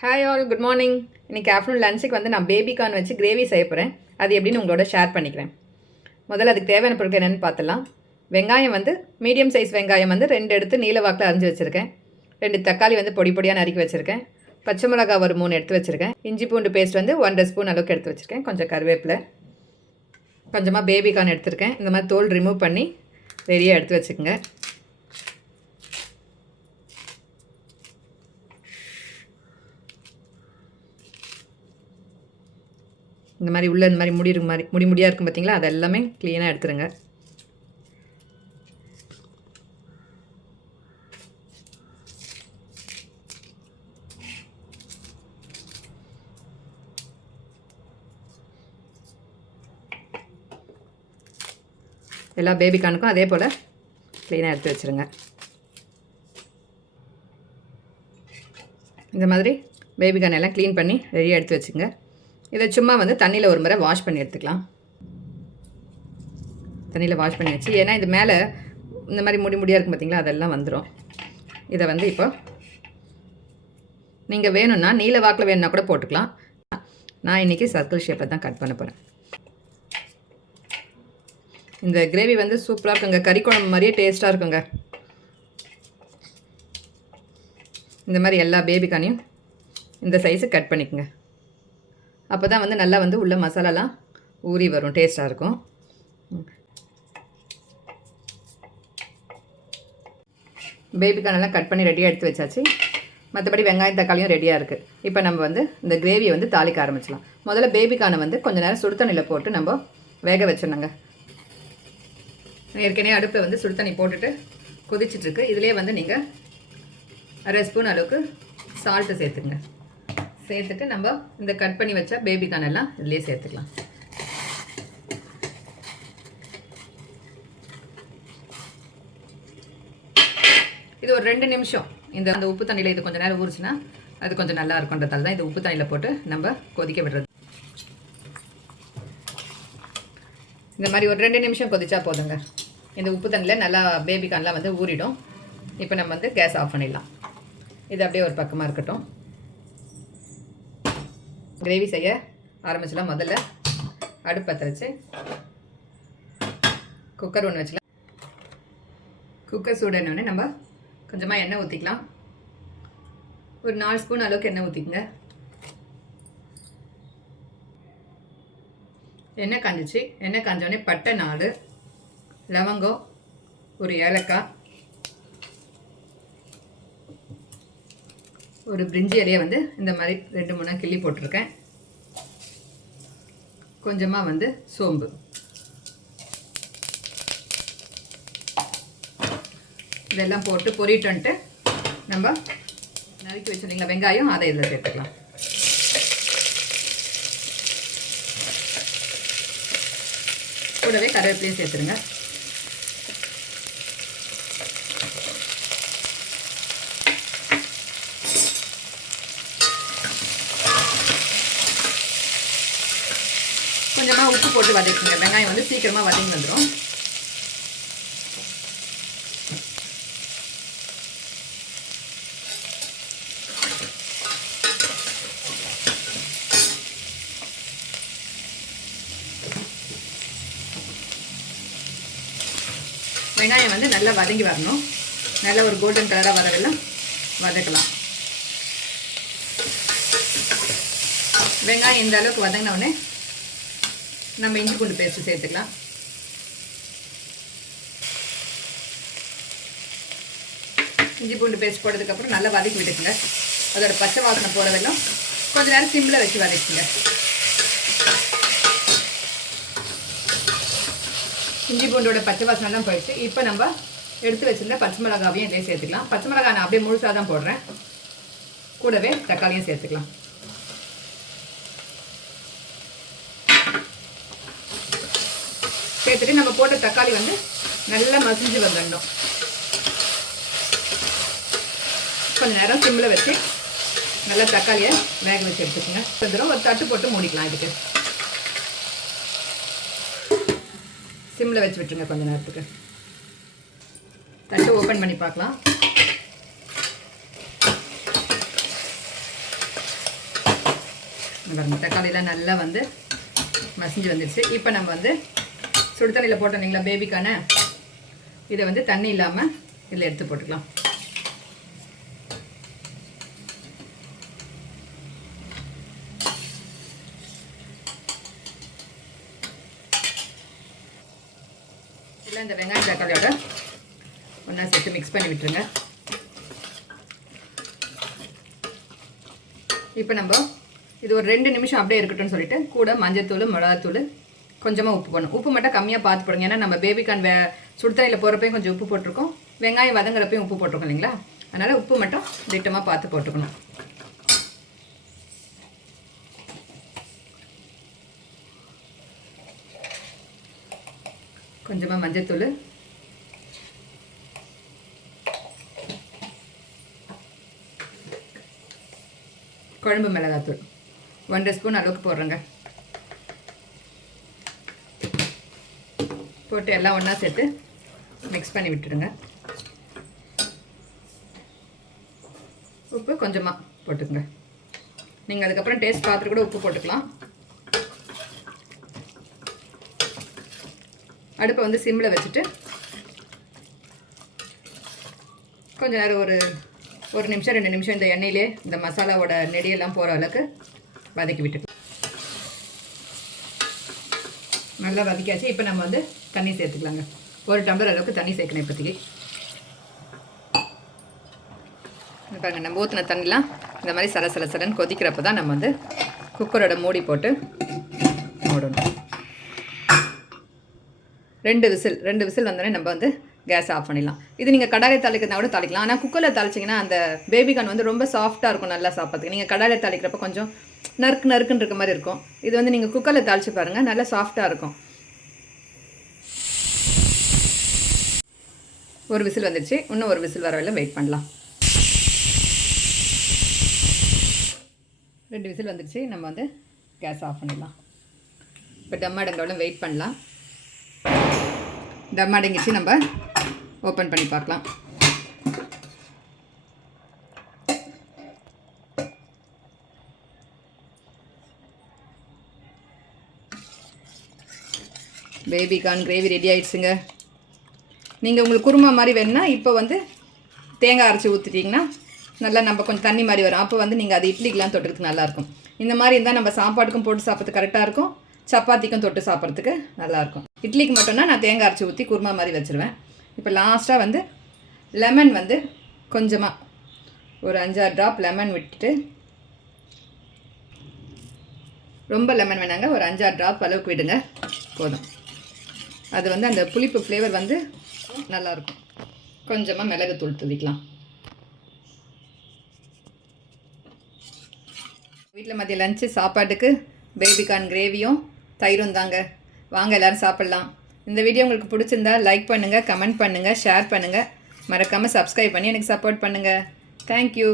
Hi all, good morning. இன்றைக்கி afternoon லஞ்சுக்கு வந்து நான் பேபி கார்ன் வச்சு கிரேவி செய்ய போகிறேன். அது எப்படின்னு உங்களோட ஷேர் பண்ணிக்கிறேன். முதல்ல அதுக்கு தேவையான பொருட்கள் என்னென்னு பார்த்துலாம். வெங்காயம் வந்து மீடியம் சைஸ் வெங்காயம் வந்து 2 எடுத்து நீல வாக்கில் அரிஞ்சு வச்சுருக்கேன். 2 தக்காளி வந்து பொடி பொடியாக நறுக்கி வச்சுருக்கேன். பச்சை மிளகா ஒரு 3 எடுத்து வச்சுருக்கேன். இஞ்சி பூண்டு பேஸ்ட் வந்து 1.5 ஸ்பூன் அளவுக்கு எடுத்து வச்சுருக்கேன். கொஞ்சம் கருவேப்பிலை, கொஞ்சமாக பேபி கார்ன் எடுத்துருக்கேன். இந்த மாதிரி தோல் ரிமூவ் பண்ணி ரெடியாக எடுத்து வச்சுக்கோங்க. இந்த மாதிரி உள்ள இந்த மாதிரி முடியாக இருக்கும் பார்த்தீங்களா, அது எல்லாமே க்ளீனாக எடுத்துருங்க. எல்லா பேபி கார்னுக்கும் அதே போல் க்ளீனாக எடுத்து வச்சுருங்க. இந்த மாதிரி பேபி கார்ன் எல்லாம் க்ளீன் பண்ணி ரெடியாக எடுத்து வச்சுங்க. இதை சும்மா வந்து தண்ணியில் ஒரு முறை வாஷ் பண்ணி எடுத்துக்கலாம். தண்ணியில் வாஷ் பண்ணி வச்சு, ஏன்னா இது மேலே இந்த மாதிரி முடியாக இருக்கும் பார்த்தீங்களா, அதெல்லாம் வந்துடும். இதை வந்து இப்போ நீங்கள் வேணும்னா நீல வாக்கில் வேணும்னா கூட போட்டுக்கலாம். நான் இன்றைக்கி சர்க்கிள் ஷேப்பில் தான் கட் பண்ண போகிறேன். இந்த கிரேவி வந்து சூப்பராக இருக்குங்க. கறி குழம்பு மாதிரியே டேஸ்ட்டாக இருக்குங்க. இந்த மாதிரி எல்லா பேபி கார்னையும் இந்த சைஸு கட் பண்ணிக்கோங்க. அப்போ தான் வந்து நல்லா வந்து உள்ள மசாலாலாம் ஊறி வரும், டேஸ்ட்டாக இருக்கும். பேபி கார்னெல்லாம் கட் பண்ணி ரெடியாக எடுத்து வச்சாச்சு. மற்றபடி வெங்காயம் தக்காளியும் ரெடியாக இருக்குது. இப்போ நம்ம வந்து இந்த கிரேவியை வந்து தாளிக்க ஆரம்பிச்சிடலாம். முதல்ல பேபி கார்னை வந்து கொஞ்சம் நேரம் சுடு தண்ணியில் போட்டு நம்ம வேக வச்சிடணுங்க. ஏற்கனவே அடுப்பில் வந்து சுடு தண்ணி போட்டுட்டு கொதிச்சிட்ருக்கு. இதிலே வந்து நீங்கள் 1/2 ஸ்பூன் அளவுக்கு சால்ட்டு சேர்த்துங்க. சேர்த்துட்டு நம்ம இந்த கட் பண்ணி வச்ச பேபி கார்ன் எல்லாம் இதுலேயே சேர்த்துக்கலாம். இது ஒரு 2 நிமிஷம் அந்த உப்பு தண்ணியில் இது கொஞ்சம் நேரம் ஊறிச்சுன்னா அது கொஞ்சம் நல்லா இருக்குன்றதால தான் இது உப்பு தண்ணியில் போட்டு நம்ம கொதிக்க விடுறது. இந்த மாதிரி ஒரு 2 நிமிஷம் கொதிச்சா போதுங்க. இந்த உப்பு தண்ணியில் நல்லா பேபி கார்ன்லாம் வந்து ஊறிடும். இப்போ நம்ம வந்து கேஸ் ஆஃப் பண்ணிடலாம். இது அப்படியே ஒரு பக்கமாக இருக்கட்டும். கிரேவி செய்ய ஆரம்பிச்சிடலாம். முதல்ல அடுப்பு பற்ற வச்சு குக்கர் ஒன்று வச்சுக்கலாம். குக்கர் சூடானோடனே நம்ம கொஞ்சமாக எண்ணெய் ஊற்றிக்கலாம். ஒரு 4 ஸ்பூன் அளவுக்கு எண்ணெய் ஊற்றிக்கங்க. எண்ணெய் காஞ்சிச்சு. எண்ணெய் காஞ்சோடனே பட்டை 4, லவங்கம், ஒரு ஏலக்காய், ஒரு பிரிஞ்சி இலையை வந்து இந்த மாதிரி 2-3 கிள்ளி போட்டிருக்கேன். கொஞ்சமாக வந்து சோம்பு, இதெல்லாம் போட்டு பொரிட்டோன்ட்டு நம்ம நறுக்கி வச்சுருந்தீங்களா வெங்காயம், அதை இதில் சேர்த்துக்கலாம். கூடவே கருவேப்பிலையும் சேர்த்துருங்க. கொஞ்சமாக உப்பு போட்டு வதக்குங்க. வெங்காயம் வந்து சீக்கிரமாக வதங்கி வந்துடும். வெங்காயம் வந்து நல்லா வதங்கி வரணும். நல்லா ஒரு கோல்டன் கலராக வரவெல்லாம் வதக்கலாம். வெங்காயம் இந்த அளவுக்கு வதங்கின உடனே நம்ம இஞ்சி பூண்டு பேஸ்ட் சேர்த்துக்கலாம். இஞ்சி பூண்டு பேஸ்ட் போட்டதுக்கப்புறம் நல்லா வதக்கி விட்டுக்குங்க. அதோட பச்சை வாசனை போகிற வெல்லம் கொஞ்சம் நேரம் சிம்மில் வச்சு வதக்குங்க. இஞ்சி பூண்டோட பச்சை வாசனைலாம் போயிடுச்சு. இப்போ நம்ம எடுத்து வச்சுருந்த பச்சை மிளகாவையும் இதிலே சேர்த்துக்கலாம். பச்சை மிளகா நான் அப்படியே முழுசாக தான் போடுறேன். கூடவே தக்காளியும் சேர்த்துக்கலாம். சேர்த்துட்டு நம்ம போட்ட தக்காளி வந்து நல்லா மசிஞ்சு வந்துடணும். கொஞ்சம் நேரம் சிம்மில் வச்சு நல்லா தக்காளியை வேக வச்சு எடுத்துக்கோங்க. கொஞ்சம் ஒரு தட்டு போட்டு மூடிக்கலாம். இதுக்கு சிம்மில் வச்சு விட்டுருங்க கொஞ்சம் நேரத்துக்கு. தட்டு ஓப்பன் பண்ணி பார்க்கலாம். பாருங்கள் தக்காளிலாம் நல்லா வந்து மசிஞ்சு வந்துடுச்சு. இப்போ நம்ம வந்து சுடு தண்ணியில் போட்டோம் இல்லைங்களா பேபிக்கான, இதை வந்து தண்ணி இல்லாமல் இதில் எடுத்து போட்டுக்கலாம். இல்லை இந்த வெங்காயம் தக்காளியோட ஒன்றா சேர்த்து மிக்ஸ் பண்ணி விட்டுருங்க. இப்போ நம்ம இது ஒரு 2 நிமிஷம் அப்படியே இருக்கட்டும்னு சொல்லிட்டு கூட மஞ்சத்தூள் மிளகாத்தூள் கொஞ்சமாக உப்பு போடணும். உப்பு மட்டும் கம்மியாக பார்த்து போடுங்க. ஏன்னா நம்ம பேபிக்கான் சுடுதண்ணியில் போகிறப்பையும் கொஞ்சம் உப்பு போட்டிருக்கோம், வெங்காயம் வதங்குறப்பையும் உப்பு போட்டிருக்கோம் இல்லைங்களா, அதனால் உப்பு மட்டும் திட்டமாக பார்த்து போட்டுக்கணும். கொஞ்சமாக மஞ்சத்தூள், குழம்பு மிளகாத்தூள் 1 ஸ்பூன் அளவுக்கு போடுறேங்க. போட்டு எல்லாம் ஒன்றா சேர்த்து மிக்ஸ் பண்ணி விட்டுடுங்க. உப்பு கொஞ்சமாக போட்டுக்கோங்க. நீங்கள் அதுக்கப்புறம் டேஸ்ட் பார்த்துட்டு கூட உப்பு போட்டுக்கலாம். அடுப்பை வந்து சிம்மில் வச்சுட்டு கொஞ்ச நேரம் ஒரு நிமிஷம் 2 நிமிஷம் இந்த எண்ணெயிலே இந்த மசாலாவோட நெடியெல்லாம் போகிற அளவுக்கு வதக்கி விட்டுக்கலாம். நல்லா வதக்கியாச்சு. இப்போ நம்ம வந்து தண்ணி சேர்த்துக்கலாங்க. 1 டம்ளர் அளவுக்கு தண்ணி சேர்க்கணும் இப்போதைக்கு. பாருங்க நம்ம ஊற்றின தண்ணிலாம் இந்த மாதிரி சலசலன்னு கொதிக்கிறப்ப தான் நம்ம வந்து குக்கரோட மூடி போட்டு மூடணும். 2 விசில் வந்தோடனே நம்ம வந்து கேஸ் ஆஃப் பண்ணிடலாம். இது நீங்கள் கடாயில் தாளிக்கிறதா கூட தாளிக்கலாம். ஆனால் குக்கரில் தாளிச்சிங்கன்னா அந்த பேபிகான் வந்து ரொம்ப சாஃப்டாக இருக்கும் நல்லா சாப்பிட்றதுக்கு. நீங்கள் கடாயில் தாளிக்கிறப்ப கொஞ்சம் நறுக்குன்னு இருக்க மாதிரி இருக்கும். இது வந்து நீங்கள் குக்கரில் தாளித்து பாருங்கள், நல்லா சாஃப்டாக இருக்கும். ஒரு விசில் வந்துடுச்சு. இன்னும் ஒரு விசில் வர வரையில வெயிட் பண்ணலாம். 2 விசில் வந்துடுச்சு. நம்ம வந்து கேஸ் ஆஃப் பண்ணிடலாம். இப்போ டம் அடங்கோட வெயிட் பண்ணலாம். டம் அடங்கிச்சு. நம்ம ஓப்பன் பண்ணி பார்க்கலாம். பேபிகான் கிரேவி ரெடி ஆயிடுச்சுங்க. நீங்கள் உங்களுக்கு குருமா மாதிரி வேணுன்னா இப்போ வந்து தேங்காய் அரைச்சி ஊற்றிட்டிங்கன்னா நல்லா நம்ம கொஞ்சம் தண்ணி மாதிரி வரும். அப்போ வந்து நீங்கள் அது இட்லிக்கெலாம் தொட்டுறதுக்கு நல்லாயிருக்கும். இந்த மாதிரி இருந்தால் நம்ம சாப்பாட்டுக்கும் போட்டு சாப்பிட்றதுக்கு கரெக்டாக இருக்கும், சப்பாத்திக்கும் தொட்டு சாப்பிட்றதுக்கு நல்லாயிருக்கும். இட்லிக்கு மட்டும்னா நான் தேங்காய் அரைச்சி ஊற்றி குருமா மாதிரி வச்சுருவேன். இப்போ லாஸ்ட்டாக வந்து லெமன் வந்து கொஞ்சமாக ஒரு 5-6 ட்ராப் லெமன் விட்டுட்டு, ரொம்ப லெமன் வேணாங்க, ஒரு 5-6 ட்ராப் அளவுக்கு விடுங்க போதும். அது வந்து அந்த புளிப்பு ஃப்ளேவர் வந்து நல்லாயிருக்கும். கொஞ்சமாக மிளகுத்தூள் தூவிக்கலாம். வீட்டில் மதிய லஞ்சு சாப்பாட்டுக்கு பேபிகான் கிரேவியும் தயிரும் தாங்க. வாங்க எல்லோரும் சாப்பிட்லாம். இந்த வீடியோ உங்களுக்கு பிடிச்சிருந்தா லைக் பண்ணுங்கள், கமெண்ட் பண்ணுங்கள், ஷேர் பண்ணுங்கள். மறக்காமல் சப்ஸ்கிரைப் பண்ணி எனக்கு சப்போர்ட் பண்ணுங்கள். தேங்க்யூ.